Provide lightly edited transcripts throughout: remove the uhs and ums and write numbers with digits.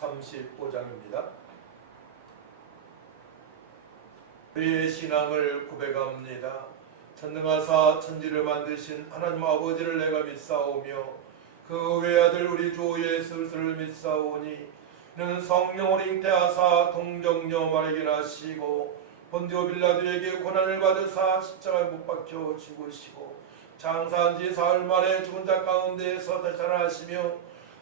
35장입니다. 우리의 신앙을 고백합니다. 전능하사 천지를 만드신 하나님 아버지를 내가 믿사오며 그 외아들 우리 주 예수를 믿사오니 이는 성령을 잉태하사 동정녀 마리아에게 나시고 본디오 빌라도에게 고난을 받으사 십자가에 못 박혀 죽으시고 장사한 지 사흘 만에 죽은 자 가운데에서 되살아나시며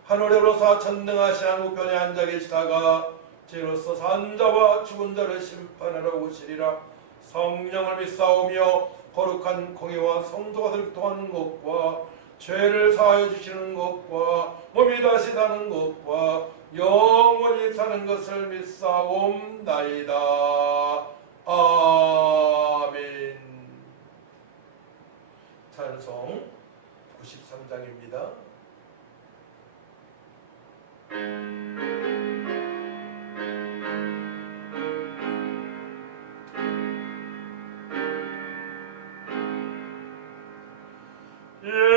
하늘에 오르사 전능하신 우편에 앉아 계시다가 죄로서 산 자와 죽은 자를 심판하러 오시리라. 성령을 믿사오며 거룩한 공예와 성도가 들통하는 것과 죄를 사하여 주시는 것과 몸이 다시 사는 것과 영원히 사는 것을 믿사옵나이다. 아멘. 찬송 93장입니다.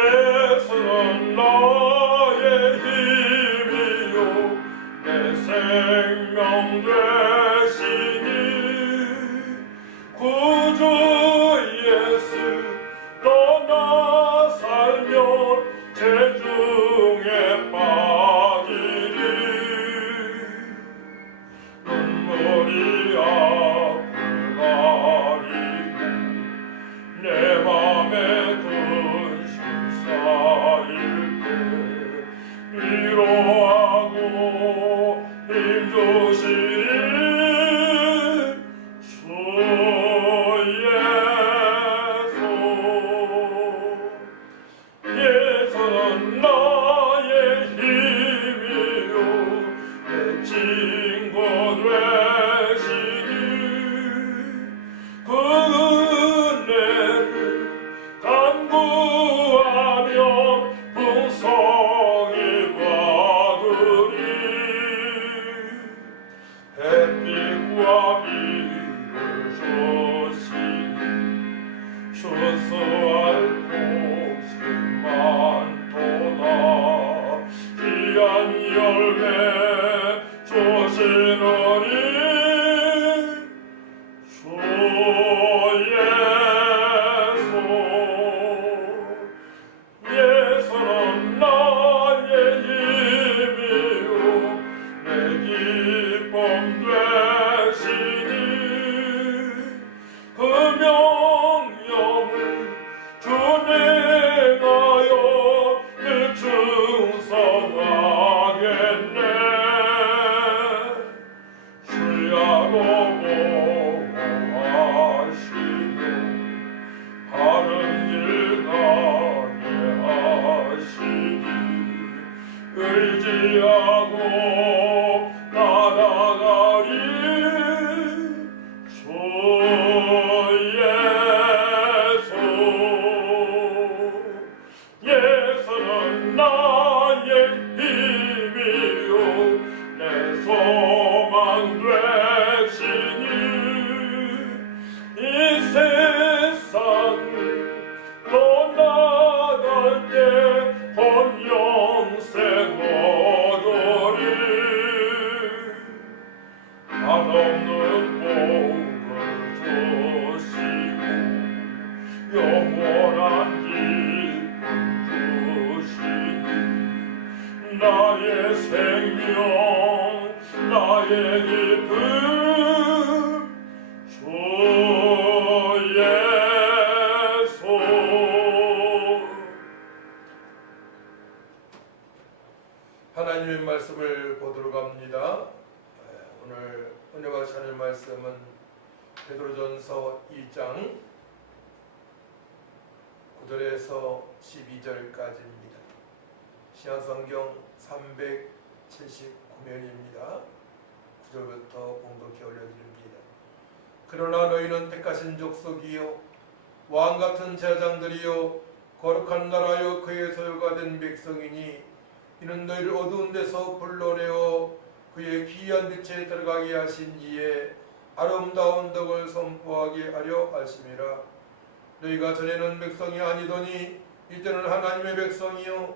예수는 나의 힘이요 내 생명 되시니 구주 예수 떠나 살면 죄중에 빠지리 눈물이 앞을 가리고 내 맘에 쌓일 때 위로하고 힘주시리 주 예수는 나의 힘이요 내 친구 되시니 그 은혜를 간구하며 풍성히 받으리 햇빛과 비를 주시니 추수할 곳이 많도다 귀한 열매 주시느니 예수는 나의 힘이요 내 기쁨 되시니 그 명령을 준행하여 늘 충성하겠네 주야로 보호하시며 바른 길 가게 하시니 의지하고 나아가리 주 예수는 나의 힘이요 내 소망 되시니 이 세상을 떠나갈 때 본 영생 얻으리 한없는 복을 주시고 영원한 기쁨 주시니 나의 생명 나의 기쁨 주 예수 하나님의 말씀을 보도록 합니다. 오늘 은혜가 하시는 말씀은 베드로전서 2장 9절에서 12절까지입니다. 신약성경 379면입니다. 9절부터 봉독해 올려드립니다. 그러나 너희는 택하신 족속이요 왕같은 제사장들이요 거룩한 나라요 그의 소유가 된 백성이니 이는 너희를 어두운 데서 불러내어 그의 귀한 빛에 들어가게 하신 이에 아름다운 덕을 선포하게 하려 하심이라. 너희가 전에는 백성이 아니더니 이제는 하나님의 백성이요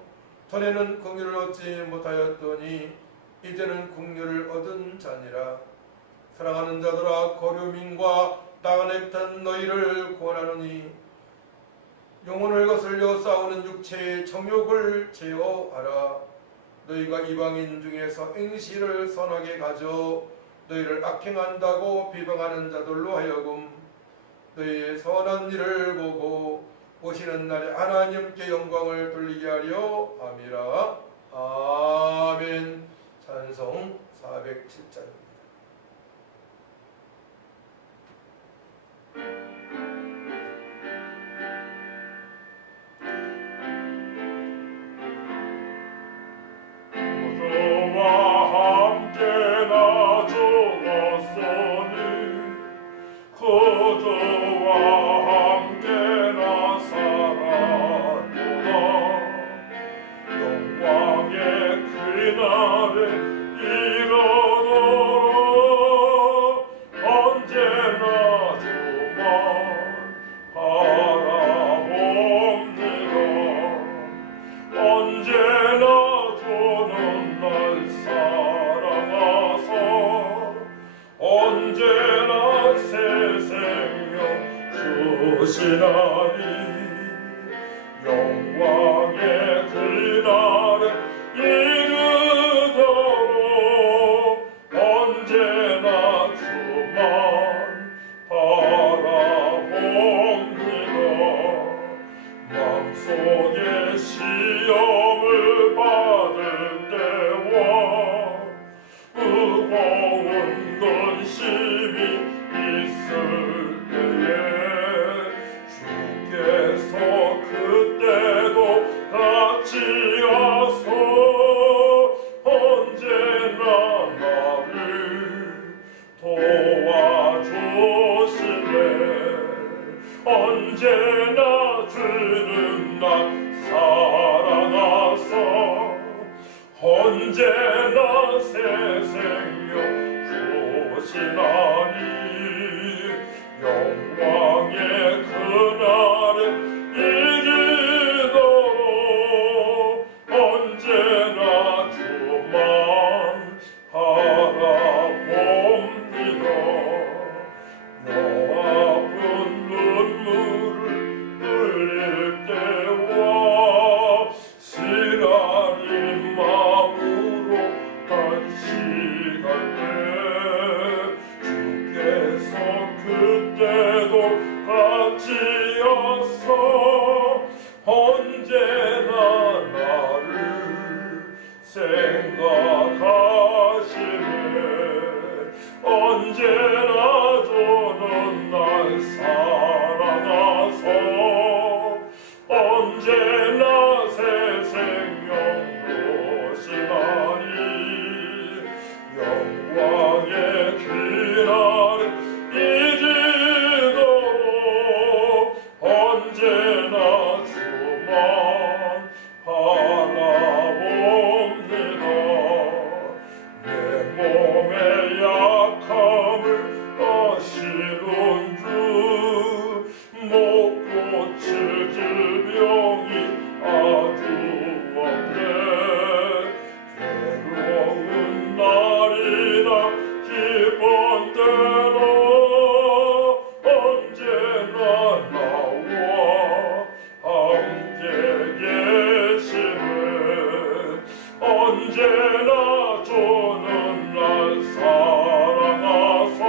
전에는 긍휼을 얻지 못하였더니 이제는 국류를 얻은 자니라. 사랑하는 자들아, 거류민과 나그네던 너희를 권하노니 영혼을 거슬려 싸우는 육체의 정욕을 제어하라. 너희가 이방인 중에서 행실을 선하게 가져 너희를 악행한다고 비방하는 자들로 하여금 너희의 선한 일을 보고 오시는 날에 하나님께 영광을 돌리게 하려 함이라. 아멘. 찬송 407장입니다. 그저와 함께 나 죽었으니 그저와 함께 나 살았구나. 영광의 그날에 이르도록 언제나 주만 바라봅니다. 언제나 주는 날 사랑하사 언제나 새 생명 주시나니 영광의 그날에 이르도록 언제나 주만 바라봅니다. 마음속에 시험을 받을 때와 무거운 근심이 있을 때에 주께서 그때도 같이 와서 언제나 나를 도와주시네. 언제나 주는 날 사랑하사 언제나 새 생명 주시나니 영광의 그날에 이르도록 언제나 주만 바라봅니다. 아픈 눈물을 흘릴 때와 시라린 마음으로 간식할 때 주께서 그때도 같이 와서 언제나 나를 생각하시네. 언제나 주는 날 사랑하사 언제나 새 생명 주시나니 영광의 그날에 이르도록 언제나 주만 바라봅니다. 내 몸의 약함을 아시는 주 못 고칠 질병이 아주 없네. 괴로운 날이나 기쁜 때나 언제나 나와 함께 계시네. 언제나 주는 날 사랑하사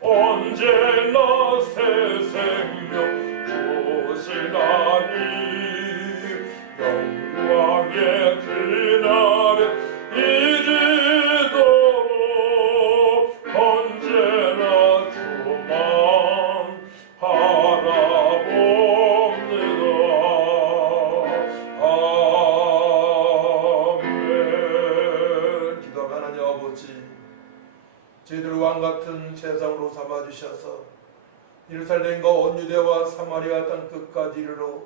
언제나 새 생명 주시나니 영광의 그날에 이르도록 언제나 주만 바라봅니다. 아멘. 기도하며 하나님 아버지, 저희들을 왕같은 세상으로 삼아주셔서 예루살렘과 온 유대와 사마리아 땅 끝까지 이르러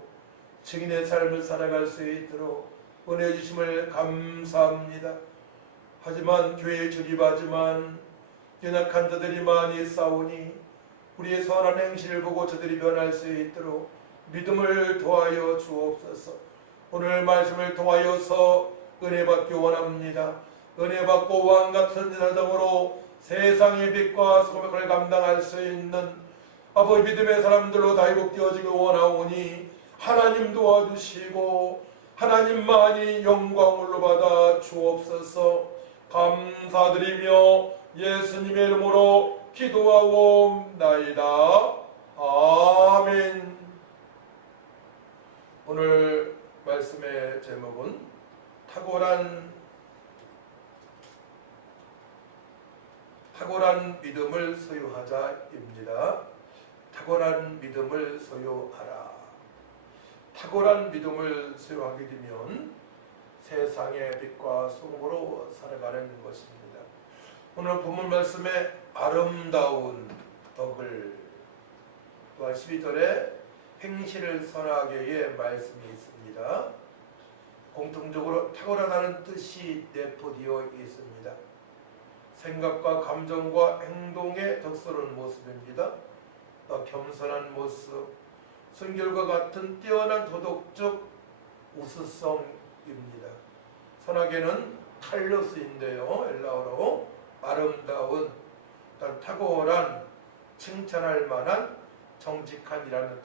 증인의 삶을 살아갈 수 있도록 은혜 주심을 감사합니다. 하지만 교회에 출입하지만 연약한 자들이 많이 싸우니 우리의 선한 행실을 보고 저들이 변할 수 있도록 믿음을 도하여 주옵소서. 오늘 말씀을 통하여서 은혜 받기 원합니다. 은혜 받고 왕같은 사정으로 세상의 빛과 소명을 감당할 수 있는 아버지 믿음의 사람들로 다이복되어지기 원하오니 하나님 도와주시고 하나님만이 영광을 받아 주옵소서. 감사드리며 예수님의 이름으로 기도하옵나이다. 아멘. 오늘 말씀의 제목은 탁월한 믿음을 소유하자입니다. 탁월한 믿음을 소유하라. 탁월한 믿음을 소유하게 되면 세상의 빛과 소금으로 살아가는 것입니다. 오늘 본문 말씀에 아름다운 덕을, 또한 12절에 행실을 선하게의 말씀이 있습니다. 공통적으로 탁월하다는 뜻이 내포되어 있습니다. 생각과 감정과 행동에 덕스러운 모습입니다. 겸손한 모습, 순결과 같은 뛰어난 도덕적 우수성입니다. 선하게는 칼로스인데요, 엘라어로 아름다운, 탁월한, 칭찬할 만한, 정직한이라는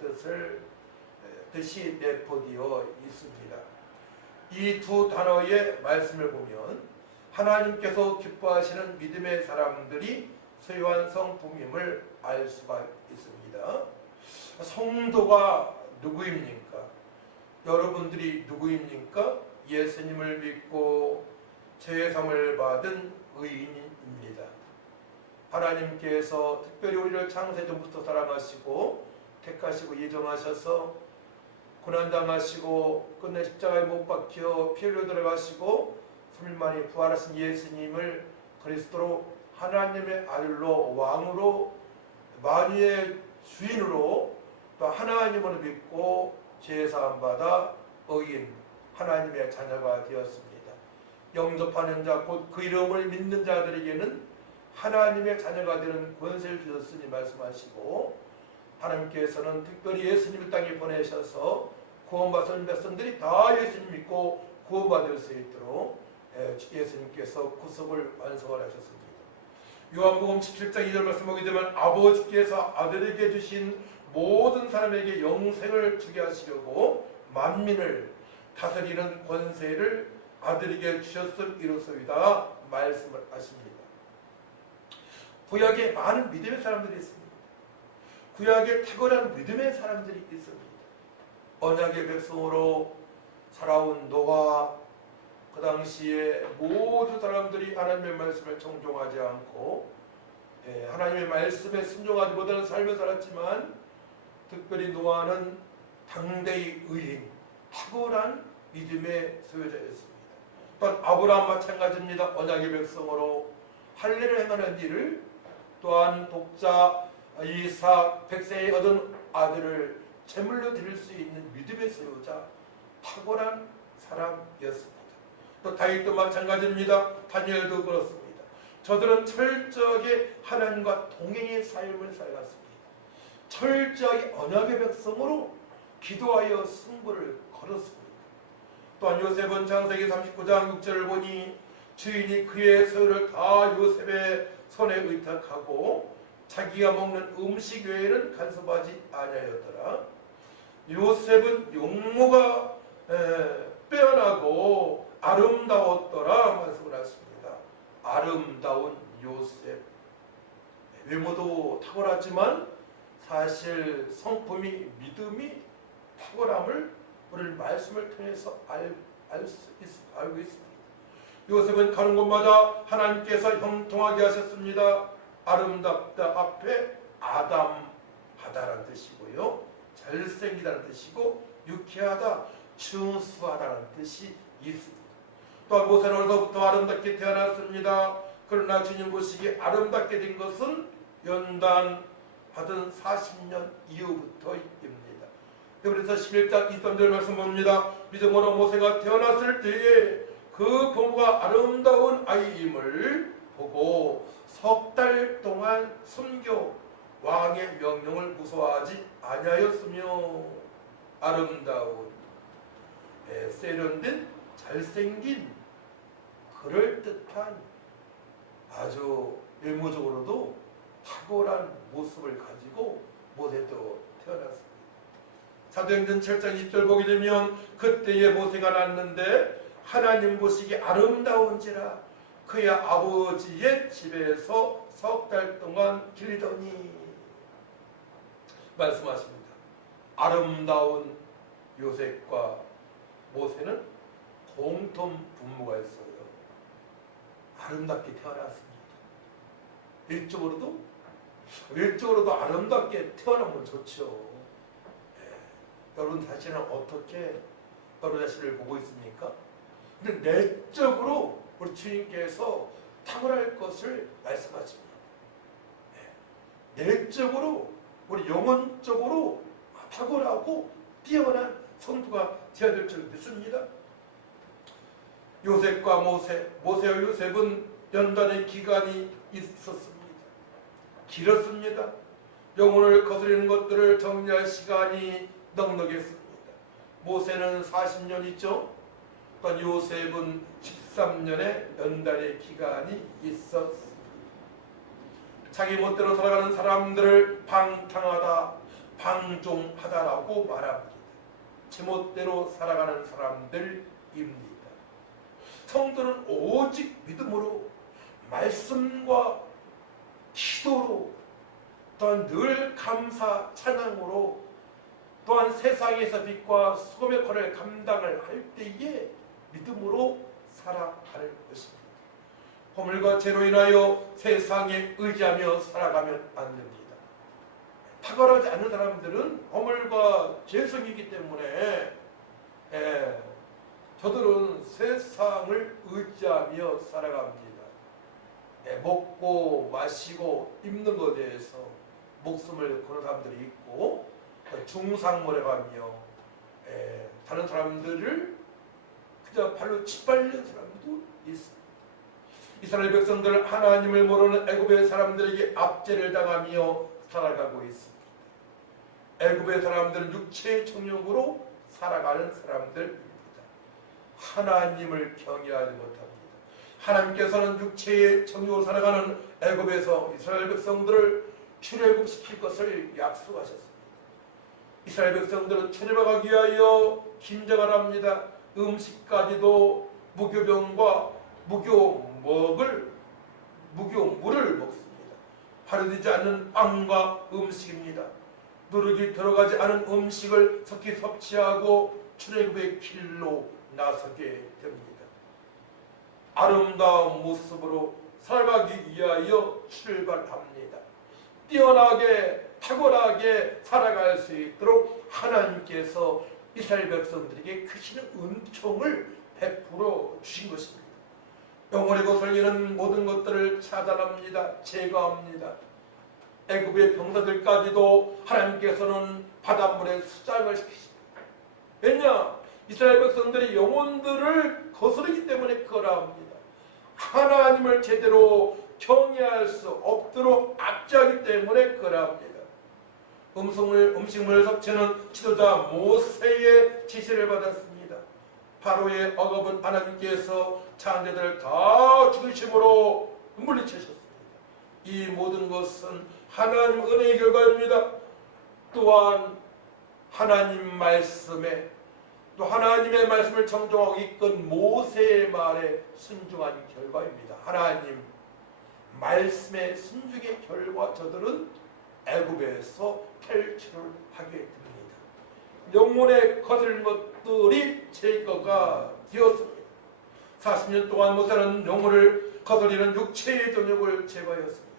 뜻이 내포되어 있습니다. 이 두 단어의 말씀을 보면 하나님께서 기뻐하시는 믿음의 사람들이 소유한 성품임을 알 수가 있습니다. 성도가 누구입니까? 여러분들이 누구입니까? 예수님을 믿고 죄사함을 받은 의인입니다. 하나님께서 특별히 우리를 창세전부터 사랑하시고 택하시고 예정하셔서 고난당하시고 끝내 십자가에 못 박혀 피 흘려 들어가시고 3일 만에 부활하신 예수님을 그리스도로 하나님의 아들로 왕으로 만유의 주인으로 또 하나님을 믿고 죄사함 받아 의인 하나님의 자녀가 되었습니다. 영접하는 자 곧 그 이름을 믿는 자들에게는 하나님의 자녀가 되는 권세를 주셨으니 말씀하시고, 하나님께서는 특별히 예수님을 땅에 보내셔서 구원받은 백성들이 다 예수님 믿고 구원받을 수 있도록 예수님께서 구속을 완성을 하셨습니다. 요한복음 17장 2절 말씀 보게 되면 아버지께서 아들에게 주신 모든 사람에게 영생을 주게 하시려고 만민을 다스리는 권세를 아들에게 주셨음 이로소이다 말씀을 하십니다. 구약에 많은 믿음의 사람들이 있습니다. 구약에 탁월한 믿음의 사람들이 있습니다. 언약의 백성으로 살아온 노아, 그 당시에 모든 사람들이 하나님의 말씀에 청종하지 않고 하나님의 말씀에 순종하지 못하는 삶을 살았지만 특별히 노아는 당대의 의인, 탁월한 믿음의 소유자였습니다. 또한 아브라함 마찬가지입니다. 언약의 백성으로 할례를 행하는 일을, 또한 독자 이삭 100세에 얻은 아들을 제물로 드릴 수 있는 믿음의 소유자, 탁월한 사람이었습니다. 또 다윗도 마찬가지입니다. 다니엘도 그렇습니다. 저들은 철저하게 하나님과 동행의 삶을 살았습니다. 철저하게 언약의 백성으로 기도하여 승부를 걸었습니다. 또한 요셉은 창세기 39장 6절을 보니 주인이 그의 소유를 다 요셉의 손에 의탁하고 자기가 먹는 음식 외에는 간섭하지 아니하였더라. 요셉은 용모가 빼어나고 아름다웠더라 말씀을 하십니다. 아름다운 요셉, 외모도 탁월하지만 사실 성품이, 믿음이 탁월함을 우리 말씀을 통해서 알고 있습니다. 요셉은 가는 곳마다 하나님께서 형통하게 하셨습니다. 아름답다 앞에 아담하다라는 뜻이고요, 잘생기다는 뜻이고, 유쾌하다, 추수하다는 뜻이 있습니다. 또한 모세는 어려서부터 아름답게 태어났습니다. 그러나 주님 보시기에 아름답게 된 것은 연단 받은 40년 이후부터입니다. 그래서 11장 23절 말씀 봅니다. 믿음으로 모세가 태어났을 때에 그 부모가 아름다운 아이임을 보고 석 달 동안 순교, 왕의 명령을 무서워하지 아니하였으며, 아름다운 세련된 잘생긴 그럴듯한 아주 외모적으로도 탁월한 모습을 가지고 모세도 태어났습니다. 사도행전 7장 20절 보게 되면 그때에 모세가 낳았는데 하나님 보시기 아름다운지라 그의 아버지의 집에서 석 달 동안 기르더니 말씀하십니다. 아름다운 요셉과 모세는 공통 분모가 있어요. 아름답게 태어났습니다. 외적으로도 아름답게 태어나면 좋죠. 여러분 자신은 어떻게 여러분 자신을 보고 있습니까? 근데 내적으로 우리 주님께서 탁월할 것을 말씀하십니다. 내적으로 우리 영혼적으로 탁월하고 뛰어난 성도가 되어야 될 줄 믿습니다. 요셉과 모세와 요셉은 연단의 기간이 있었습니다. 길었습니다. 영혼을 거스르는 것들을 정리할 시간이 넉넉했습니다. 모세는 40년 있죠. 또한 요셉은 13년의 연단의 기간이 있었습니다. 자기 멋대로 살아가는 사람들을 방탕하다, 방종하다라고 말합니다. 제멋대로 살아가는 사람들입니다. 성도는 오직 믿음으로 말씀과 기도로 또한 늘 감사 찬양으로 또한 세상에서 빛과 소금의 역할을 감당을 할 때에 믿음으로 살아가는 것입니다. 허물과 죄로 인하여 세상에 의지하며 살아가면 안 됩니다. 탁월하지 않은 사람들은 허물과 죄성이기 때문에 저들은 세상을 의지하며 살아갑니다. 먹고 마시고 입는 것에 대해서 목숨을 거는 사람들이 있고 중상모래 가며 다른 사람들을 그저 발로 짓밟는 사람도 있습니다. 이스라엘 백성들 하나님을 모르는 애굽의 사람들에게 압제를 당하며 살아가고 있습니다. 애굽의 사람들은 육체의 정욕으로 살아가는 사람들입니다. 하나님을 경외하지 못합니다. 하나님께서는 육체의 정욕으로 살아가는 애굽에서 이스라엘 백성들을 출애굽시킬 것을 약속하셨습니다. 이스라엘 백성들은 출애굽하기 위하여 긴장을 합니다. 음식까지도 무교병과 무교물을 먹습니다. 발효되지 않는 빵과 음식입니다. 누룩이 들어가지 않은 음식을 석기 섭취하고 출애굽의 길로 나서게 됩니다. 아름다운 모습으로 살아가기 위하여 출발합니다. 뛰어나게 탁월하게 살아갈 수 있도록 하나님께서 이스라엘 백성들에게 크신 은총을 베풀어 주신 것입니다. 영혼의 거슬리는 모든 것들을 차단합니다. 제거합니다. 애굽의 병사들까지도 하나님께서는 바닷물에 수장을 시키십니다. 왜냐? 이스라엘 백성들이 영혼들을 거스르기 때문에 그러합니다. 하나님을 제대로 경외할 수 없도록 압제하기 때문에 그러합니다. 음식물 섭취는 지도자 모세의 지시를 받았습니다. 바로의 억압은 하나님께서 장자들을 다 죽이심으로 물리치셨습니다. 이 모든 것은 하나님 은혜의 결과입니다. 또한 하나님 말씀에 또 하나님의 말씀을 청종하고 이끈 모세의 말에 순종한 결과입니다. 하나님 말씀의 순종의 결과 저들은 애굽에서 탈출을 하게 됩니다. 영혼에 거슬린 것들이 제거가 되었습니다. 40년 동안 모세는 영혼을 거스리는 육체의 정욕을 제거하였습니다.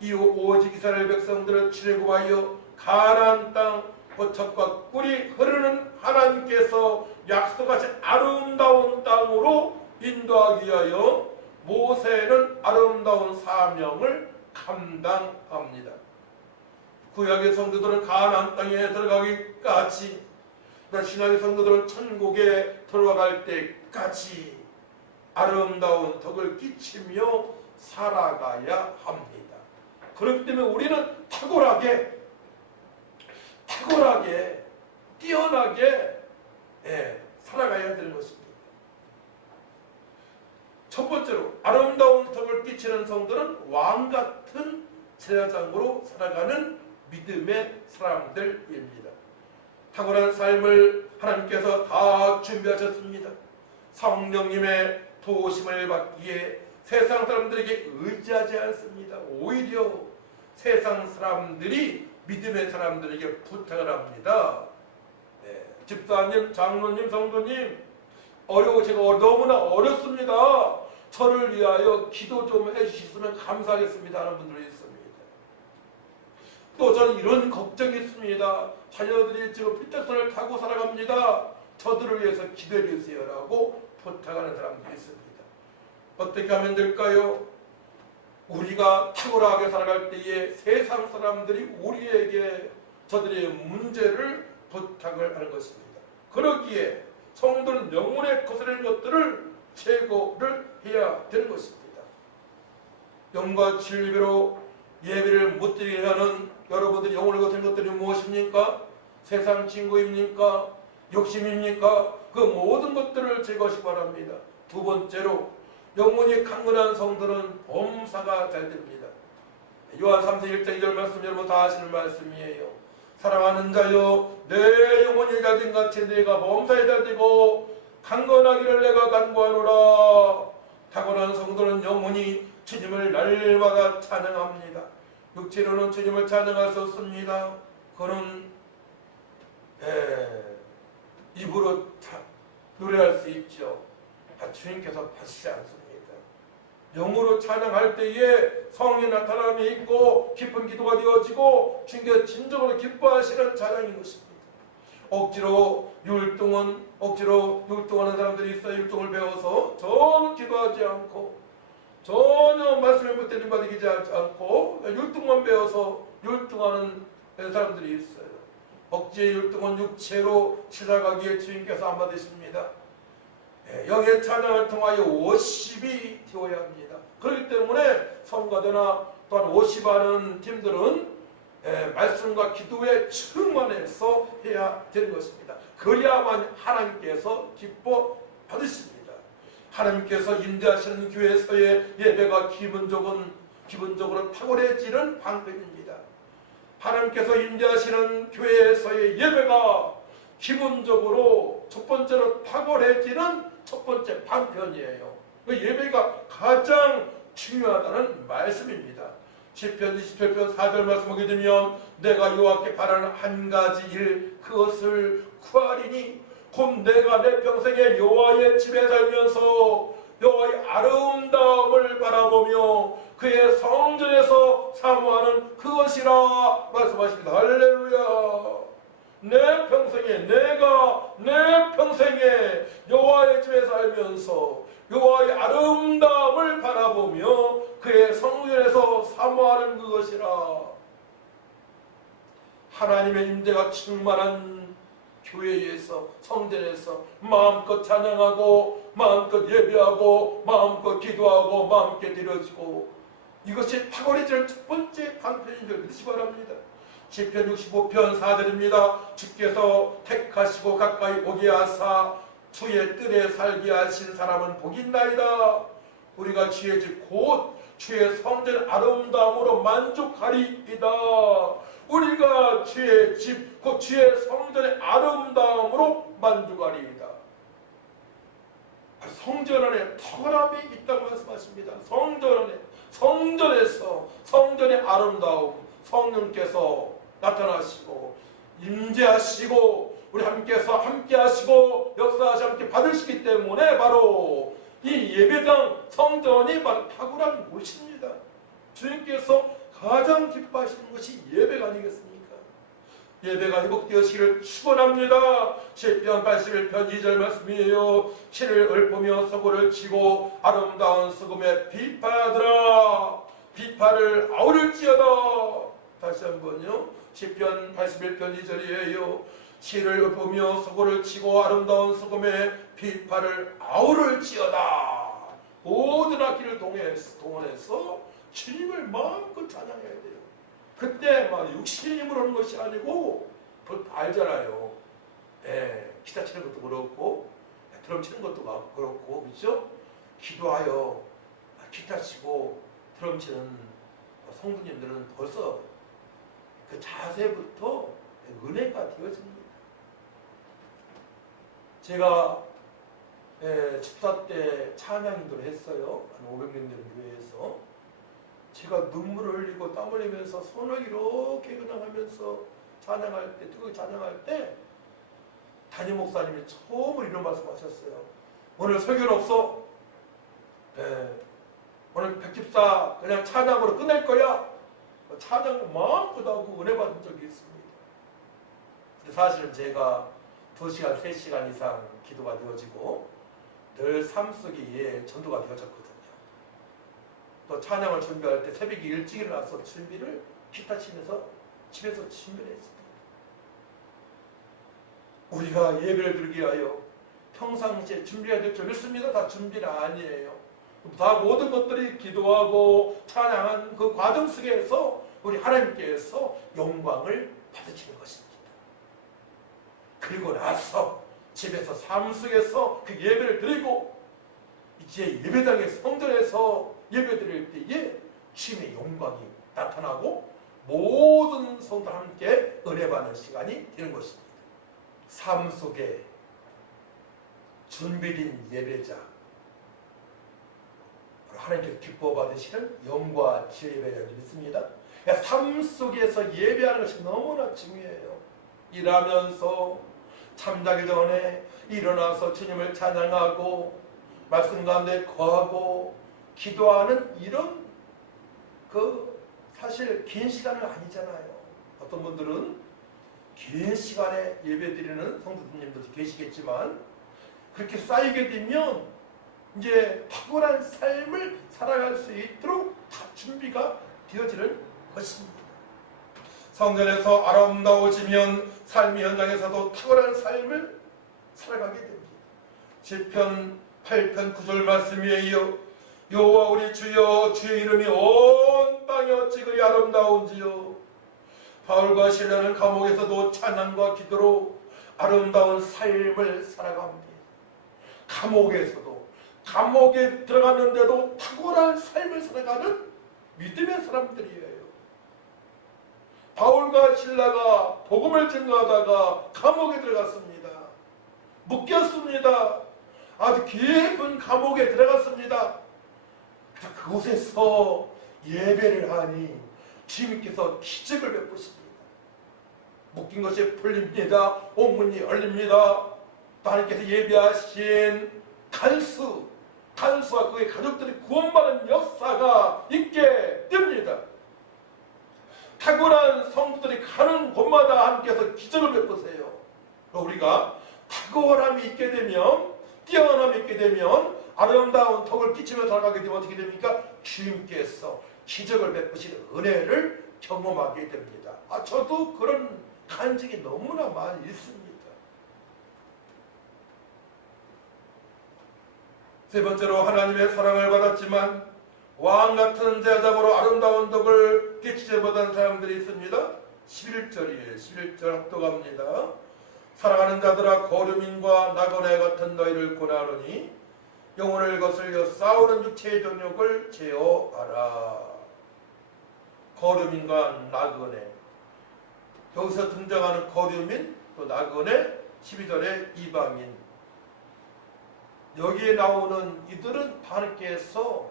이후 오직 이스라엘 백성들을 출애굽하여 가나안 땅 보첩과 꿀이 흐르는 하나님께서 약속하신 아름다운 땅으로 인도하기 위하여 모세는 아름다운 사명을 감당합니다. 구약의 성도들은 가나안 땅에 들어가기까지, 신약의 성도들은 천국에 들어갈 때까지 아름다운 덕을 끼치며 살아가야 합니다. 그렇기 때문에 우리는 탁월하게 뛰어나게 살아가야 되는 것입니다. 첫 번째로 아름다운 덕을 끼치는 성도는 왕같은 제사장으로 살아가는 믿음의 사람들입니다. 탁월한 삶을 하나님께서 다 준비하셨습니다. 성령님의 도우심을 받기에 세상 사람들에게 의지하지 않습니다. 오히려 세상 사람들이 믿음의 사람들에게 부탁을 합니다. 집사님, 장로님, 성도님, 제가 너무나 어렵습니다. 저를 위하여 기도 좀 해주셨으면 감사하겠습니다 하는 분들이 있습니다. 또 저는 이런 걱정이 있습니다. 자녀들이 지금 삐딱선을 타고 살아갑니다. 저들을 위해서 기도해 주세요라고 부탁하는 사람들이 있습니다. 어떻게 하면 될까요? 우리가 탁월하게 살아갈 때에 세상 사람들이 우리에게 저들의 문제를 부탁을 하는 것입니다. 그러기에 성도는 영혼에 거스르는 것들을 제거를 해야 되는 것입니다. 영과 진리로 예배를 못 드리게 하는 여러분들이 영혼에 거스르는 것들이 무엇입니까? 세상 친구입니까? 욕심입니까? 그 모든 것들을 제거하시기 바랍니다. 두 번째로 영혼이 강건한 성도는 범사가 잘 됩니다. 요한 3서 1장 2절 말씀 여러분 다 아시는 말씀이에요. 사랑하는 자여 내 영혼이 잘된 같이 내가 범사에 잘되고 강건하기를 내가 간구하노라. 탁월한 성도는 영혼이 주님을 날마다 찬양합니다. 육체로는 주님을 찬양할 수 없습니다. 그는 입으로 노래할 수 있죠. 주님께서 받으시지 않습니다. 영으로 찬양할 때에 성령의 나타남이 있고 깊은 기도가 되어지고 주님께서 진정으로 기뻐하시는 찬양인 것입니다. 억지로 율동하는 사람들이 있어요. 율동을 배워서 전혀 기도하지 않고 전혀 말씀에 못되는 받이지 않고 율동만 배워서 율동하는 사람들이 있어요. 억지의 율동은 육체로 치달가기에 주님께서 안 받으십니다. 영의 찬양을 통하여 워십이 되어야 합니다. 그렇기 때문에 성가대나 또한 워십하는 팀들은 말씀과 기도에 충만해서 해야 되는 것입니다. 그래야만 하나님께서 기뻐 받으십니다. 하나님께서 임재하시는 교회에서의 예배가 기본적으로 탁월해지는 방법입니다. 하나님께서 임재하시는 교회에서의 예배가 기본적으로 첫 번째로 탁월해지는 첫 번째 방편이에요. 그 예배가 가장 중요하다는 말씀입니다. 시편 27편 4절 말씀 보게 되면 내가 여호와께 바라는 한 가지 일 그것을 구하리니 곧 내가 내 평생에 여호와의 집에 살면서 여호와의 아름다움을 바라보며 그의 성전에서 사모하는 그것이라 말씀하십니다. 할렐루야. 내 평생에 여호와의 집에 살면서 여호와의 아름다움을 바라보며 그의 성전에서 사모하는 그것이라. 하나님의 임재가 충만한 교회에서 성전에서 마음껏 찬양하고 마음껏 예배하고 마음껏 기도하고 마음껏 드려지고 이것이 탁월해지는 첫 번째 방편인 줄 믿으시기 바랍니다. 시편 65편 4절입니다. 주께서 택하시고 가까이 오게 하사 주의 뜰에 살게 하신 사람은 복이 있나이다. 우리가 주의 집 곧 주의 성전 아름다움으로 만족하리이다. 우리가 주의 집 곧 주의 성전의 아름다움으로 만족하리이다. 성전 안에 탁월함이 있다고 말씀하십니다. 성전에서 성전의 아름다움, 성령께서 나타나시고 임재하시고 우리 함께하시고 역사하시 함께 받으시기 때문에 바로 이 예배당 성전이 바로 탁월한 곳입니다. 주님께서 가장 기뻐하시는 것이 예배가 아니겠습니까? 예배가 회복되었기를 축원합니다. 시편 81편 2절 말씀이에요. 키를 읊으며 서고를 치고 아름다운 수금에 비파하더라. 비파를 아우를지어다. 다시 한번요. 시편 81편 2절이에요. 키를 읊으며 서고를 치고 아름다운 수금에 비파를 아우를지어다. 모든 악기를 동원해서 주님을 마음껏 찬양해야 돼요. 그때 막 육신의 힘으로 하는 것이 아니고 그걸 알잖아요. 기타 치는 것도 그렇고 드럼 치는 것도 그렇고 그렇죠? 기도하여 기타 치고 드럼 치는 성도님들은 벌써 그 자세부터 은혜가 되어집니다. 제가 집사 때 찬양인도를 했어요. 한 500명 되는 교회에서. 제가 눈물을 흘리고 땀 흘리면서 손을 이렇게 그냥 하면서 찬양할 때, 뜨겁게 찬양할 때 담임 목사님이 처음으로 이런 말씀하셨어요. 오늘 설교는 없어. 오늘 백집사 그냥 찬양으로 끝낼 거야. 찬양 마음껏 하고 은혜 받은 적이 있습니다. 근데 사실은 제가 2시간, 3시간 이상 기도가 되어지고 늘 삶 속에 전도가 되어졌거든요. 또 찬양을 준비할 때 새벽에 일찍 일어나서 준비를 기타 치면서 집에서 준비를 했습니다. 우리가 예배를 드리기 위하여 평상시에 준비해야 될 줄 믿습니다. 다 준비는 아니에요. 다 모든 것들이 기도하고 찬양한 그 과정 속에서 우리 하나님께서 영광을 받으시는 것입니다. 그리고 나서 집에서 삶 속에서 그 예배를 드리고 이제 예배당의 성전에서 예배 드릴 때에 주님의 영광이 나타나고 모든 성도들 함께 은혜 받는 시간이 되는 것입니다. 삶 속에 준비된 예배자, 하나님께서 기뻐 받으시는 영과 지혜 예배자를 믿습니다. 삶 속에서 예배하는 것이 너무나 중요해요. 일하면서 잠자기 전에 일어나서 주님을 찬양하고 말씀 가운데 거하고 기도하는 이런 사실 긴 시간은 아니잖아요. 어떤 분들은 긴 시간에 예배드리는 성도님들도 계시겠지만 그렇게 쌓이게 되면 이제 탁월한 삶을 살아갈 수 있도록 다 준비가 되어지는 것입니다. 성전에서 아름다워지면 삶의 현장에서도 탁월한 삶을 살아가게 됩니다. 시편 8편 9절 말씀에 이어 여호와 우리 주여 주의 이름이 온 땅에 어찌 그리 아름다운지요. 바울과 실라는 감옥에서도 찬양과 기도로 아름다운 삶을 살아갑니다. 감옥에 들어갔는데도 탁월한 삶을 살아가는 믿음의 사람들이에요. 바울과 실라가 복음을 증거하다가 감옥에 들어갔습니다. 묶였습니다. 아주 깊은 감옥에 들어갔습니다. 그곳에서 예배를 하니 주님께서 기적을 베푸십니다. 묶인 것이 풀립니다. 옥문이 열립니다. 하나님께서 예배하신 간수와 그의 가족들이 구원받는 역사가 있게 됩니다. 탁월한 성도들이 가는 곳마다 하나님께서 기적을 베푸세요. 우리가 탁월함이 있게 되면, 뛰어남이 있게 되면, 아름다운 덕을 끼치며 살아가게 되면 어떻게 됩니까? 주님께서 기적을 베푸시는 은혜를 경험하게 됩니다. 저도 그런 간증이 너무나 많이 있습니다. 세 번째로 하나님의 사랑을 받았지만 왕같은 제자적으로 아름다운 덕을 끼치지 못한 사람들이 있습니다. 11절이에요. 11절 합독합니다. 사랑하는 자들아 거류민과 나그네 같은 너희를 고나노니 영혼을 거슬려 싸우는 육체의 정욕을 제어하라. 거류민과 나그네, 여기서 등장하는 거류민 또 나그네, 12절의 이방인, 여기에 나오는 이들은 하나님께서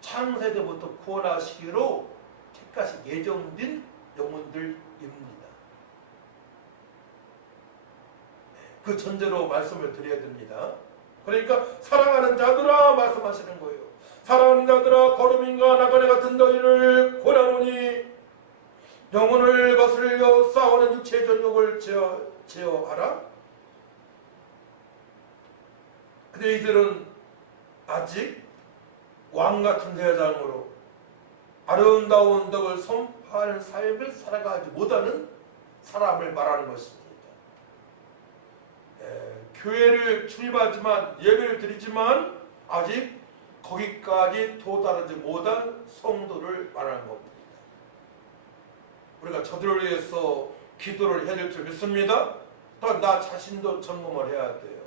창세대부터 구원하시기로 택하시 예정된 영혼들입니다. 그 전제로 말씀을 드려야 됩니다. 그러니까 사랑하는 자들아 말씀하시는 거예요. 사랑하는 자들아 거류민과 나그네 같은 너희를 고나노니 영혼을 거슬려 싸우는 육체의 전욕을 제어하라. 근데 이들은 아직 왕같은 대장으로 아름다운 덕을 선포하는 삶을 살아가지 못하는 사람을 말하는 것입니다. 교회를 출입하지만 예배를 드리지만 아직 거기까지 도달하지 못한 성도를 말하는 겁니다. 우리가 저들을 위해서 기도를 해야 될 줄 믿습니다. 또한 나 자신도 점검을 해야 돼요.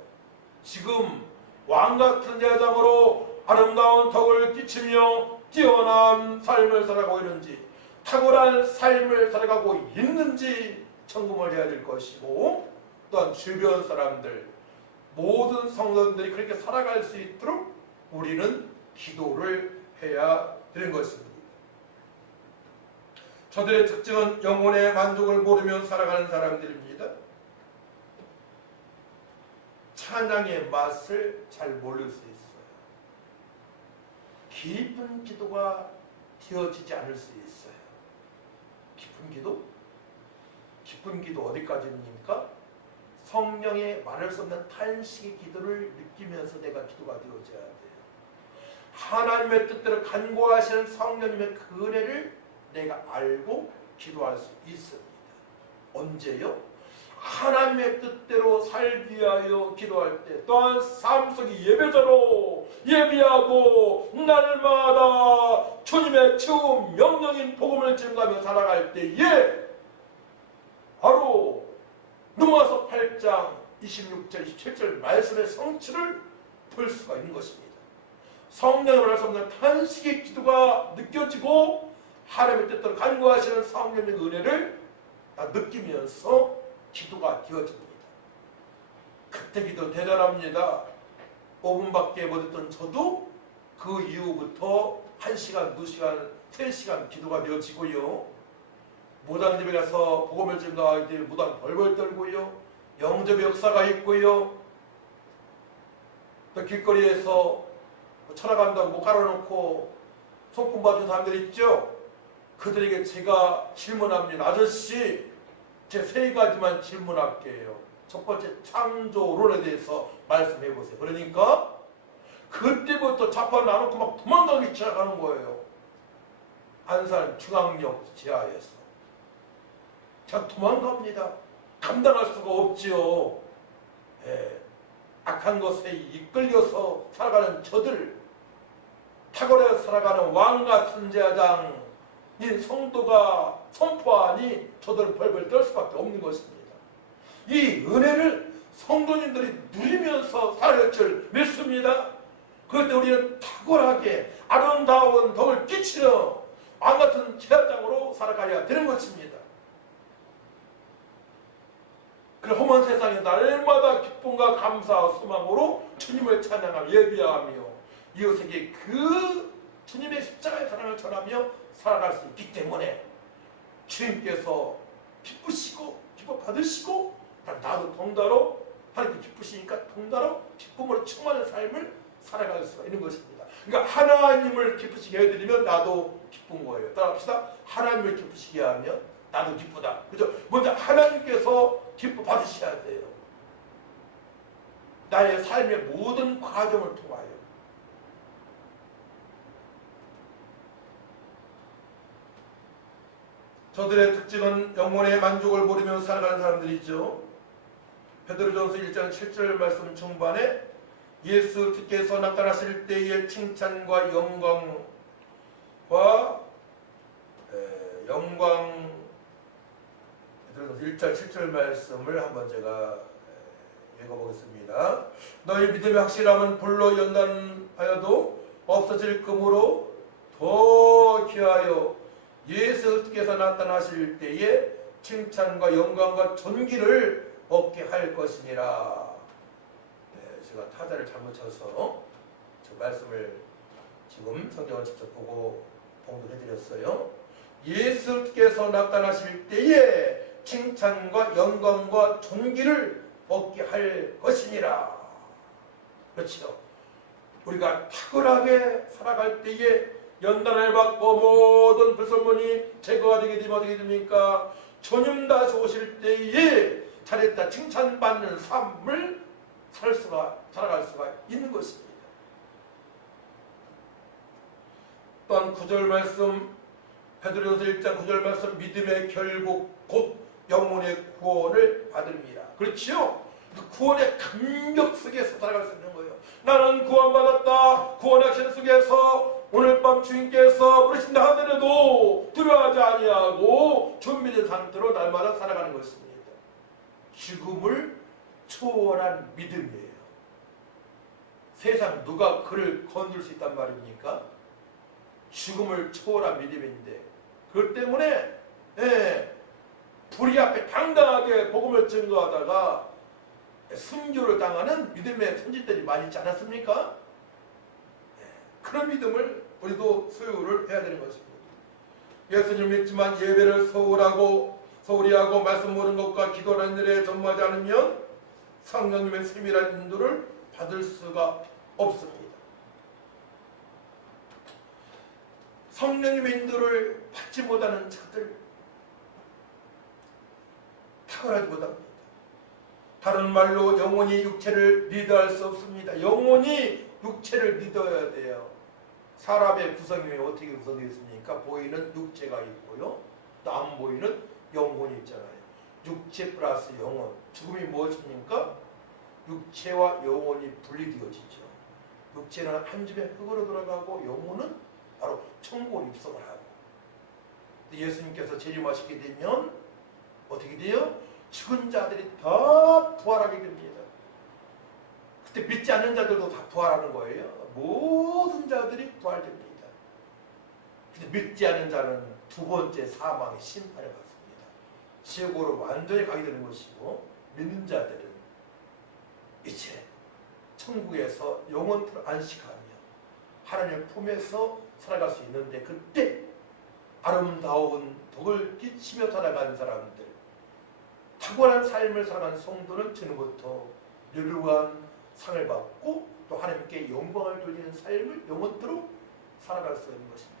지금 왕같은 대장으로 아름다운 덕을 끼치며 뛰어난 삶을 살아가고 있는지, 탁월한 삶을 살아가고 있는지 점검을 해야 될 것이고, 또한 주변 사람들, 모든 성도들이 그렇게 살아갈 수 있도록 우리는 기도를 해야 되는 것입니다. 저들의 특징은 영혼의 만족을 모르며 살아가는 사람들입니다. 찬양의 맛을 잘 모를 수 있어요. 깊은 기도가 되어지지 않을 수 있어요. 깊은 기도? 깊은 기도 어디까지입니까? 성령의 말할 수 없는 탄식의 기도를 느끼면서 내가 기도가 되어져야 돼요. 하나님의 뜻대로 간구하시는 성령님의 그 은혜를 내가 알고 기도할 수 있습니다. 언제요? 하나님의 뜻대로 살기 위하여 기도할 때, 또한 삶 속의 예배자로 예비하고 날마다 주님의 최후 명령인 복음을 증거하며 살아갈 때에 바로 로마서 8장 26절 27절 말씀의 성취를 볼 수가 있는 것입니다. 성령의 말할 수 없는 탄식의 기도가 느껴지고 하나님의 뜻대로 간구하시는 성령의 은혜를 느끼면서 기도가 되어집니다. 그때 기도 대단합니다. 5분밖에 못했던 저도 그 이후부터 1시간, 2시간, 3시간 기도가 되어지고요. 무당집에 가서 복음을 증거할 때 무당 벌벌 떨고요. 영접의 역사가 있고요. 또 길거리에서 철학한다고 못 깔아놓고 손금 봐준 사람들 있죠? 그들에게 제가 질문합니다. 아저씨, 제 3가지만 질문할게요. 첫 번째, 창조론에 대해서 말씀해 보세요. 그러니까 그때부터 자판을 안 놓고 막 도망가기 시작하는 거예요. 안산 중앙역 지하에서. 자, 도망갑니다. 감당할 수가 없지요. 예. 악한 것에 이끌려서 살아가는 저들, 탁월해 살아가는 왕같은 제사장인 성도가 선포하니 저들은 벌벌 떨 수밖에 없는 것입니다. 이 은혜를 성도님들이 누리면서 살아갈 줄 믿습니다. 그럴 때 우리는 탁월하게 아름다운 덕을 끼치는 왕같은 제사장으로 살아가야 되는 것입니다. 그 험한 세상에 날마다 기쁨과 감사와 소망으로 주님을 찬양하며 예비하며 이웃에게 그 주님의 십자가의 사랑을 전하며 살아갈 수 있기 때문에 주님께서 기쁘시고 기뻐 받으시고 나도 동다로 하나님 기쁘시니까 동다로 기쁨으로 충만한 삶을 살아갈 수가 있는 것입니다. 그러니까 하나님을 기쁘시게 해드리면 나도 기쁜 거예요. 따라합시다. 하나님을 기쁘시게 하면 나도 기쁘다. 그죠? 먼저 하나님께서 기뻐 받으셔야 돼요. 나의 삶의 모든 과정을 통하여. 저들의 특징은 영혼의 만족을 모르며 살아가는 사람들이죠. 베드로전서 1장 7절 말씀 중반에 예수께서 나타나실 때의 칭찬과 영광 베드로전서 1장 7절 말씀을 한번 제가 읽어보겠습니다. 너희 믿음의 확실함은 불로 연단하여도 없어질 그므로 더 귀하여 예수께서 나타나실 때에 칭찬과 영광과 존귀를 얻게 할 것이니라. 제가 타자를 잘못 쳐서 저 말씀을 지금 성경을 직접 보고 봉독해드렸어요. 예수께서 나타나실 때에 칭찬과 영광과 존귀를 얻게 할 것이니라. 그렇죠. 우리가 탁월하게 살아갈 때에 연단을 받고 모든 불순물이 제거가 되게 되면 어떻게 됩니까? 주님 다시 오실 때에 잘했다 칭찬받는 삶을 살아갈 수가 있는 것입니다. 또한 9절 말씀, 베드로전서 1장 9절 말씀, 믿음의 결국 곧 영혼의 구원을 받습니다. 그렇지요? 구원의 감격 속에서 살아갈 수 있는 거예요. 나는 구원받았다. 구원의 액션 속에서 오늘 밤 주님께서 부르신다 하더라도 두려워하지 아니하고 준비된 상태로 날마다 살아가는 것입니다. 죽음을 초월한 믿음이에요. 세상 누가 그를 건들 수 있단 말입니까? 죽음을 초월한 믿음인데 그것 때문에 불의 앞에 당당하게 복음을 증거하다가 순교를 당하는 믿음의 선지자들이 많이 있지 않았습니까? 그런 믿음을 우리도 소유를 해야 되는 것입니다. 예수님 믿지만 예배를 소홀히 하고 말씀 모르는 것과 기도하는 일에 전무하지 않으면 성령님의 세밀한 인도를 받을 수가 없습니다. 성령님의 인도를 받지 못하는 자들 탁월하지 못합니다. 다른 말로 영혼이 육체를 리드할 수 없습니다. 영혼이 육체를 리드해야 돼요. 사람의 구성이 어떻게 구성되어 있습니까? 보이는 육체가 있고요. 또 안 보이는 영혼이 있잖아요. 육체 플러스 영혼. 죽음이 무엇입니까? 육체와 영혼이 분리되어지죠. 육체는 한 줌의 흙으로 돌아가고 영혼은 바로 천국으로 입성을 하고. 예수님께서 재림하시게 되면 어떻게 돼요? 죽은 자들이 다 부활하게 됩니다. 그때 믿지 않는 자들도 다 부활하는 거예요. 모든 자들이 부활됩니다. 근데 믿지 않는 자는 두 번째 사망의 심판을 받습니다. 지옥으로 완전히 가게 되는 것이고, 믿는 자들은 이제 천국에서 영원토록 안식하며 하나님의 품에서 살아갈 수 있는데, 그때 아름다운 덕을 끼치며 살아가는 사람들, 탁월한 삶을 살아가는 성도는 지금부터 유료한 상을 받고 또 하나님께 영광을 돌리는 삶을 영원토록 살아갈 수 있는 것입니다.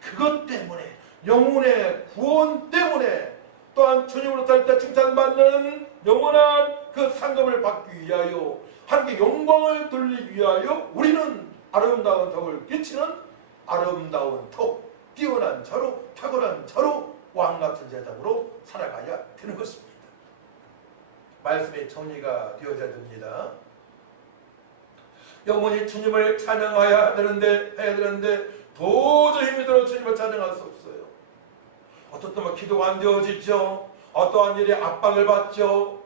그것 때문에, 영혼의 구원 때문에, 또한 주님으로 살 때 칭찬받는 영원한 그 상급을 받기 위하여, 하나님께 영광을 돌리기 위하여 우리는 아름다운 덕을 끼치는 아름다운 덕, 뛰어난 자로, 탁월한 자로, 왕같은 제자로 살아가야 되는 것입니다. 말씀의 정리가 되어져야 됩니다. 영혼이 주님을 찬양해야 되는데 도저히 힘이 들어 주님을 찬양할 수 없어요. 어떤 때는 기도가 안 되어지죠. 어떠한 일에 압박을 받죠.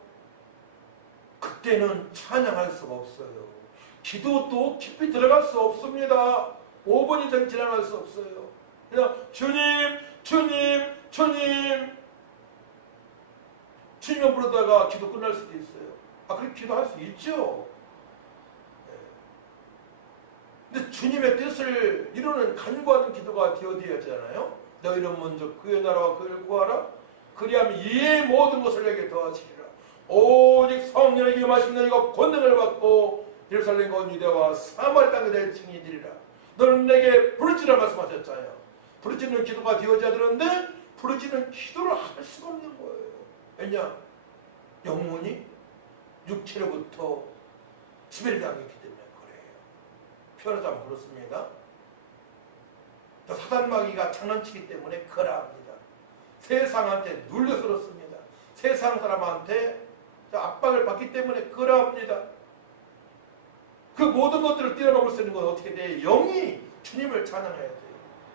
그때는 찬양할 수가 없어요. 기도도 깊이 들어갈 수 없습니다. 5분 이상 지나갈 수 없어요. 그냥 주님 주님을 부르다가 기도 끝날 수도 있어요. 그렇게 기도할 수 있죠. 근데 주님의 뜻을 이루는 간구하는 기도가 되어야 하잖아요. 너희는 먼저 그의 나라와 그를 구하라. 그리하면 이 모든 것을 내게 더하시리라. 오직 성령에게 임하신 너희가 권능을 받고 예루살렘과 온 유대와 사마리 땅에 대해 증인이 되리라. 너는 내게 부르짖으라 말씀하셨잖아요. 부르짖는 기도가 되어져야 되는데 부르짖는 기도를 할 수가 없는 거예요. 왜냐? 영혼이 육체로부터 지배를 당했기 때문에 그래요. 표현하자면 그렇습니다. 사단마귀가 장난치기 때문에 그라 합니다. 세상한테 눌려서 그렇습니다. 세상 사람한테 압박을 받기 때문에 그라 합니다. 그 모든 것들을 뛰어넘을 수 있는 건 어떻게 돼? 영이 주님을 찬양해야 돼요.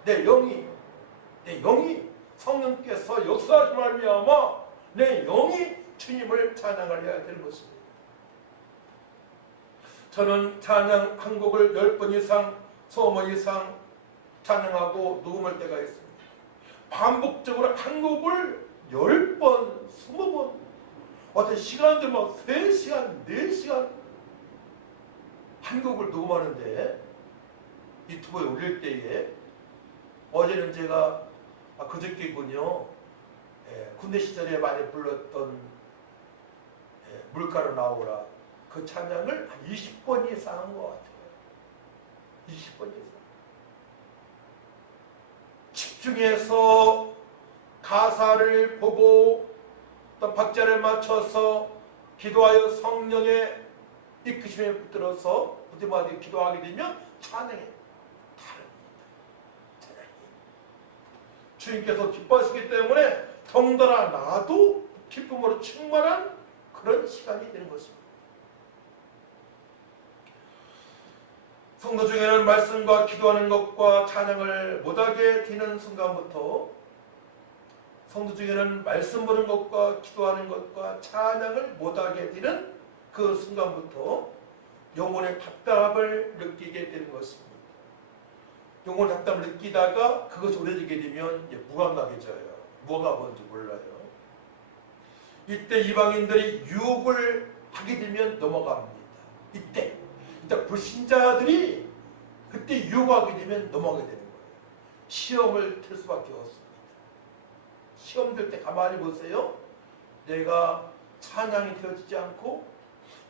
내 영이 성령께서 역사하지 말미암아 내 영이 주님을 찬양을 해야 되는 것입니다. 저는 찬양 한 곡을 10번 이상, 20번 이상 찬양하고 녹음할 때가 있습니다. 반복적으로 한 곡을 10번, 20번, 어떤 시간들 막 3시간, 4시간 한 곡을 녹음하는데 유튜브에 올릴 때에 어제는 제가 그저께군요. 군대 시절에 많이 불렀던 물가로 나오라 그 찬양을 한 20번 이상 한 것 같아요. 20번 이상. 집중해서 가사를 보고 또 박자를 맞춰서 기도하여 성령의 이끄심에 붙들어서 무디마디 기도하게 되면 찬양이 다릅니다. 찬양이. 주님께서 기뻐하시기 때문에 덩달아 나도 기쁨으로 충만한 그런 시간이 되는 것입니다. 성도 중에는 말씀과 기도하는 것과 찬양을 못하게 되는 순간부터 성도 중에는 말씀 보는 것과 기도하는 것과 찬양을 못하게 되는 그 순간부터 영혼의 답답을 느끼게 되는 것입니다. 영혼의 답답을 느끼다가 그것이 오래되게 되면 이제 무감각해져요. 뭐가 뭔지 몰라요. 이때 이방인들이 유혹을 하게 되면 넘어갑니다. 이때 불신자들이 그때 유혹하게 되면 넘어가게 되는 거예요. 시험을 들 수밖에 없습니다. 시험 들 때 가만히 보세요. 내가 찬양이 되어지지 않고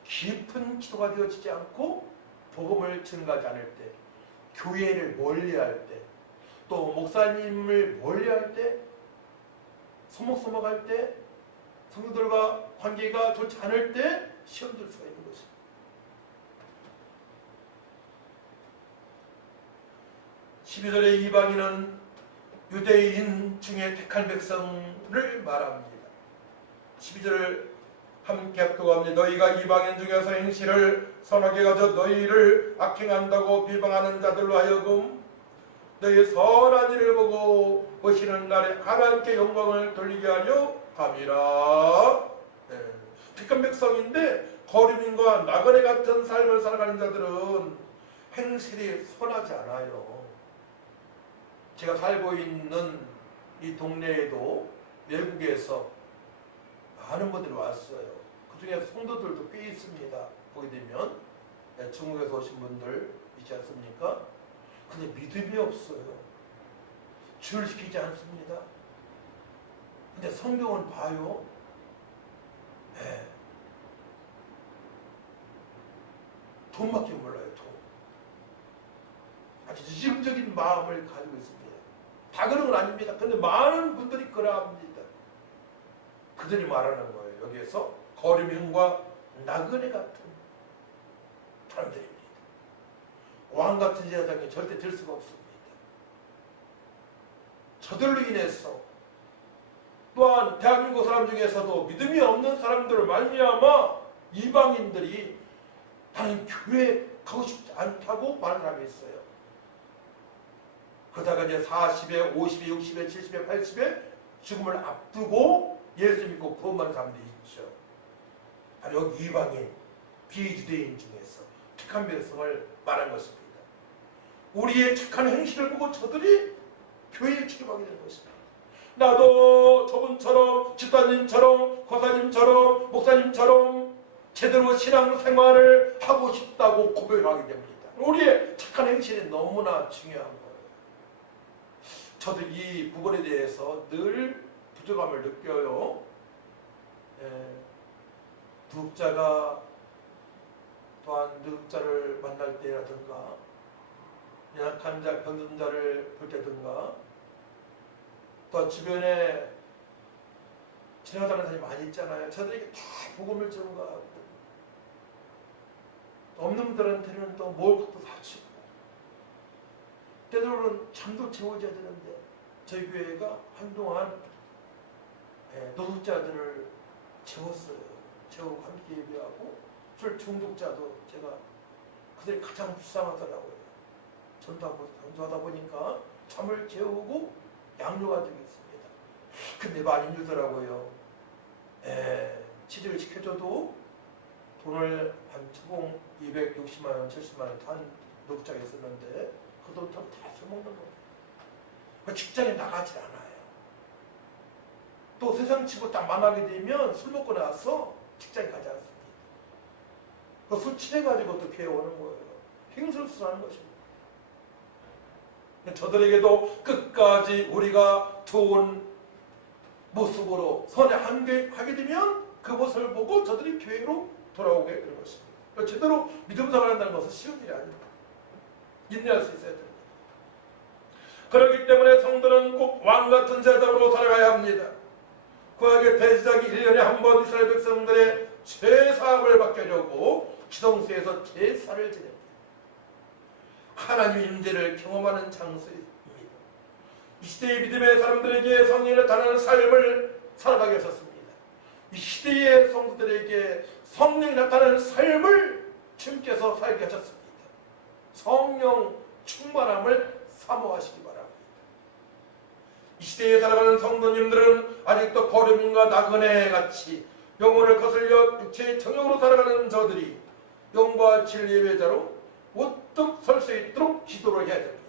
깊은 기도가 되어지지 않고 복음을 증가하지 않을 때, 교회를 멀리할 때, 또 목사님을 멀리할 때, 소목소목할 때, 성도들과 관계가 좋지 않을 때 시험 들 수가 있는 것입니다. (12절의) 이방인은 유대인 중에 택한 백성을 말합니다. 12절을 함께 합독합니다. 너희가 이방인 중에서 행실을 선하게 가져 너희를 악행한다고 비방하는 자들로 하여금 너희 선한 일을 보고 오시는 날에 하나님께 영광을 돌리게 하려 함이라. 택한 백성인데 거류민과 나그네 같은 삶을 살아가는 자들은 행실이 선하지 않아요. 제가 살고 있는 이 동네에도 외국에서 많은 분들이 왔어요. 그 중에 성도들도 꽤 있습니다. 보게 되면 중국에서 오신 분들 있지 않습니까? 근데 믿음이 없어요. 줄 지키지 않습니다. 근데 성경은 봐요. 돈밖에 몰라요. 돈. 아주 이중적인 마음을 가지고 있습니다. 다 그런 건 아닙니다. 근데 많은 분들이 그러합니다. 그들이 말하는 거예요. 여기에서 거류민과 나그네 같은 사람들입니다. 왕 같은 세상에 절대 될 수가 없습니다. 저들로 인해서 또한 대한민국 사람 중에서도 믿음이 없는 사람들을 말미암아 이방인들이 나는 교회에 가고 싶지 않다고 말을 하고 있어요. 그러다가 이제 40에, 50에, 60에, 70에, 80에 죽음을 앞두고 예수 믿고 구원받는 사람들이 있죠. 바로 여기 이방인, 비유대인 중에서 택한 백성을 말한 것입니다. 우리의 착한 행실을 보고 저들이 교회에 출입하게 되는 것입니다. 나도 저분처럼, 집사님처럼, 권사님처럼, 목사님처럼 제대로 신앙생활을 하고 싶다고 고백하게 됩니다. 우리의 착한 행실이 너무나 중요한 거예요. 저도 이 부분에 대해서 늘 부족함을 느껴요. 부득자가 또한 누적자를 만날 때라든가 연약한 자, 병든 자를 볼 때든가 또 주변에 지나가는 사람이 많이 있잖아요. 저들에게 다 복음을 전가하고 없는 분들한테는 또 먹을 것도 사주고 때로는 잠도 채워줘야 되는데 저희 교회가 한동안 노숙자들을 채웠어요. 채우고 함께 예배하고 술 중독자도 제가 그들이 가장 불쌍하더라고요. 전도하다 보니까 잠을 재우고 양육한 적이 있습니다. 근데 많이 힘들더라고요. 치료를 시켜줘도 돈을 한 초봉 260만 원, 70만 원 한 노숙자가 있었는데 그 돈 다 써먹는 거예요. 직장에 나가질 않아요. 또 세상 치고 딱 만나게 되면 술 먹고 나서 직장에 가지 않습니다. 그 술 취해가지고 또 교회 오는 거예요. 횡설수설하는 것입니다. 저들에게도 끝까지 우리가 좋은 모습으로 선행하게 되면 그 모습을 보고 저들이 교회로 돌아오게 되는 것입니다. 제대로 믿음 생활한다는 것은 쉬운 일이 아닙니다. 인내할 수 있어야 됩니다. 그렇기 때문에 성도는 꼭 왕같은 제자로 살아가야 합니다. 구약의 대제사장이 1년에 한 번 이스라엘 백성들의 죄사함을 받게 하려고 지성소에서 제사를 지냅니다. 하나님의 임재를 경험하는 장소입니다. 이 시대의 믿음의 사람들에게 성령을 따르는 삶을 살아가게 하셨습니다. 이 시대의 성도들에게 성령이 나타나는 삶을 주님께서 살게 하셨습니다. 성령 충만함을 사모하시기 바랍니다. 이 시대에 살아가는 성도님들은 아직도 거류민과 나그네 같이 영혼을 거슬려 육체의 정욕으로 살아가는 저들이 영과 진리의 외자로 우뚝 설 수 있도록 기도를 해야 됩니다.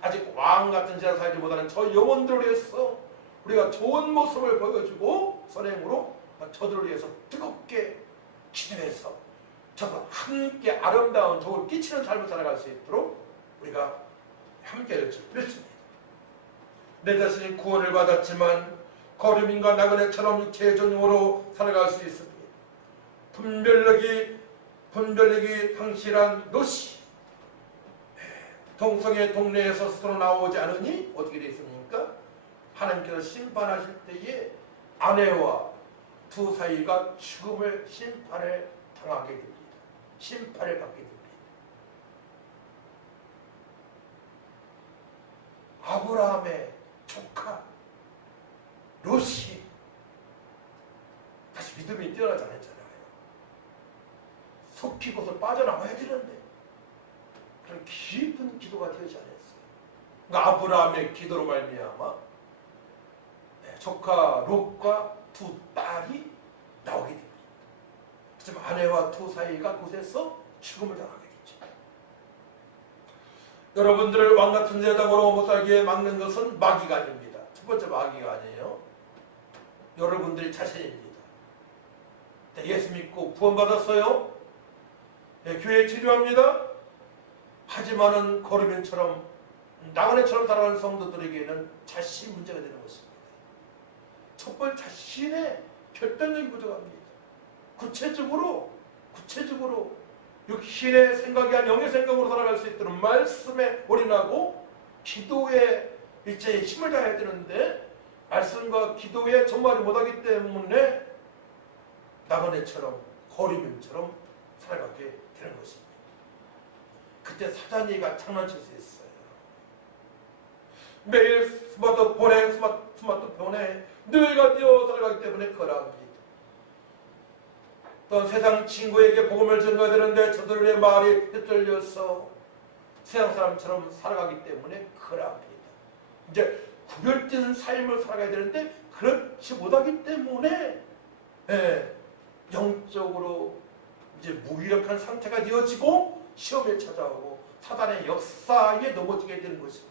아직 왕 같은 제자 살지 못하는 저 영혼들을 위해서 우리가 좋은 모습을 보여주고 선행으로 저들을 위해서 뜨겁게 기도해서 저도 함께 아름다운 덕을 끼치는 삶을 살아갈 수 있도록 우리가 함께 할 줄 믿습니다. 내 자신이 구원을 받았지만 거류민과 나그네처럼 육체의 존중으로 살아갈 수 있습니다. 분별력이 당실한 노시 동성의 동네에서 스스로 나오지 않으니 어떻게 되어 있습니까? 하나님께서 심판하실 때에 아내와 두 사이가 죽음을 심판을 당하게 됩니다. 심판을 받게 됩니다. 아브라함의 조카 롯이 다시 믿음이 뛰어나지 않았잖아요. 속히 곳을 빠져나와야 되는데 그런 깊은 기도가 되지 않았어요. 그러니까 아브라함의 기도로 말미암아 조카 롯과 두 딸이 나오게 됩니다. 하지만 아내와 두 사이가 곳에서 죽음을 당하게 되죠. 여러분들을 왕같은 제자당으로 못살게 막는 것은 마귀가 아닙니다. 첫 번째 마귀가 아니에요. 여러분들이 자신입니다. 예수 믿고 구원받았어요. 교회에 치료합니다. 하지만은 거류민처럼 나그네처럼 살아가는 성도들에게는 자신 문제가 되는 것입니다. 첫 번째 자신의 결단력이 부족합니다. 구체적으로 육신의 생각이 아닌 영의 생각으로 살아갈 수 있도록 말씀에 올인하고 기도에 일제히 힘을 다해야 되는데 말씀과 기도에 전말을 못하기 때문에 나그네처럼 거류민처럼 살아가게 되는 것입니다. 그때 사단이가 장난칠 수 있어요. 매일 스마트폰에 뇌가 뛰어 살아가기 때문에 그러합니다. 또 세상 친구에게 복음을 전가해야 되는데 저들의 말이 흩갈려서 세상 사람처럼 살아가기 때문에 그러합니다. 이제 구별된 삶을 살아가야 되는데 그렇지 못하기 때문에 영적으로 이제 무기력한 상태가 되어지고 시험에 찾아오고 사단의 역사에 넘어지게 되는 것입니다.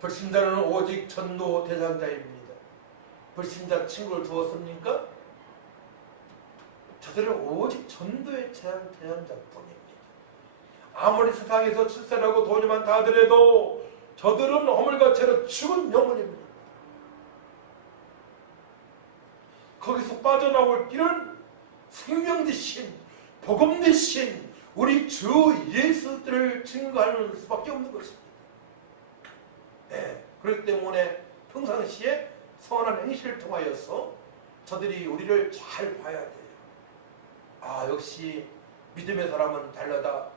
불신자는 오직 전도 대상자입니다. 불신자 친구를 두었습니까? 저들은 오직 전도의 대상자뿐입니다. 아무리 세상에서 출세라고 돈이 많다 하더라도 저들은 허물과체로 죽은 영혼입니다. 거기서 빠져나올 길은 생명 대신 복음 대신 우리 주 예수들을 증거하는 수밖에 없는 것입니다. 그렇기 때문에 평상시에 선한 행실을 통하여서 저들이 우리를 잘 봐야 돼요. 아, 역시 믿음의 사람은 다르다.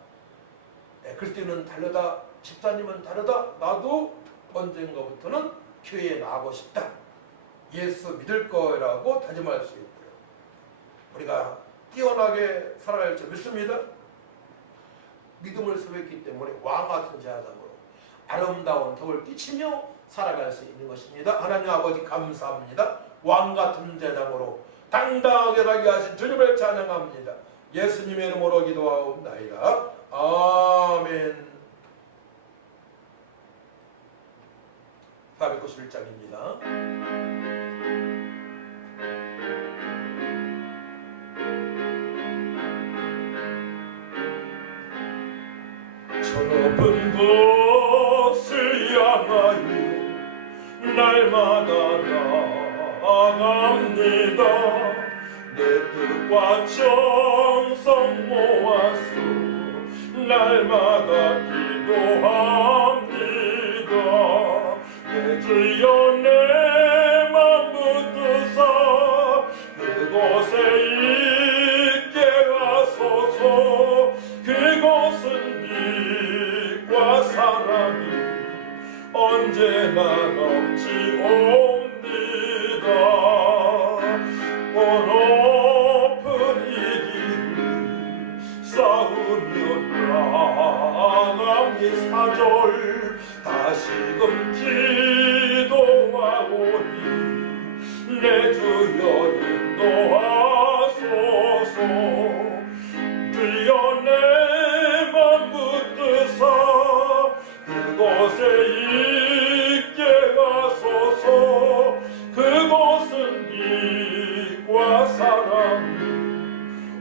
그리스도인은 다르다. 집사님은 다르다. 나도 언젠가부터는 교회에 나가고 싶다. 예수 믿을 거라고 다짐할 수 있고요. 우리가 뛰어나게 살아갈 줄 믿습니다. 믿음을 소유했기 때문에 왕 같은 제자당으로 아름다운 덕을 끼치며 살아갈 수 있는 것입니다. 하나님 아버지 감사합니다. 왕 같은 제자당으로 당당하게 살게 하신 주님을 찬양합니다. 예수님의 이름으로 기도하옵나이다. 아멘. 491장입니다. 저 높은 곳을 향하여 날마다 나아갑니다. 내 뜻과 정성 모아서 날마다 기도합니다. 내 주여 내 맘 붙드사 그곳에 있게 하소서. 그곳은 빛과 사랑이 언제나 넘치옵니다. 온 높은 이 길을 싸우며 나아갑니 사절 다시금 기도하오니 내 주여 인도하소서. 주여 내 맘 붙드사 그곳에 있게 하소서. 그곳은 빛과 사랑이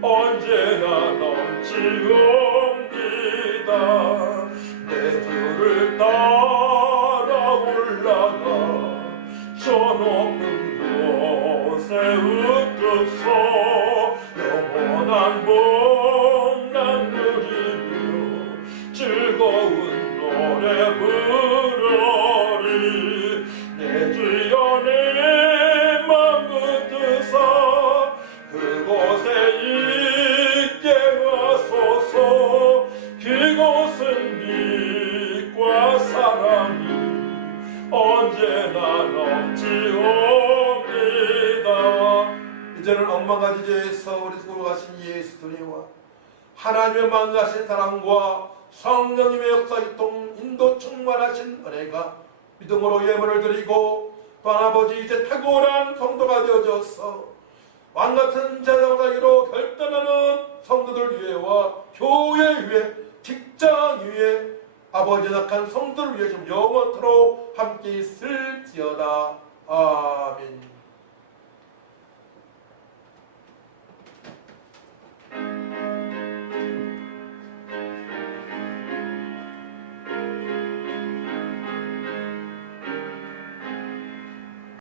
언제나 넘치옵니다. 내 주를 따라 올라가 저 높은 곳에 으뜩서 영원한 복난 누리며 즐거운 노래 부르리. 내 주여 내 맘 붙드사 그곳에 있게 하소서. 그곳은 빛과 사랑이 언제나 넘치옵니다. 이제는 억만가지제에서 우리 구속하신 예수 그리스도와 하나님의 만가신 사랑과 성령님의 역사기통 인도 충만하신 은혜가 믿음으로 예물을 드리고 또 아버지 이제 탁월한 성도가 되어져서 왕같은 제사장으로 결단하는 성도들 위해와 교회 위해 직장 위해 아버지 낙한 성도를 위해 좀 영원토록 함께 있을지어다. 아멘.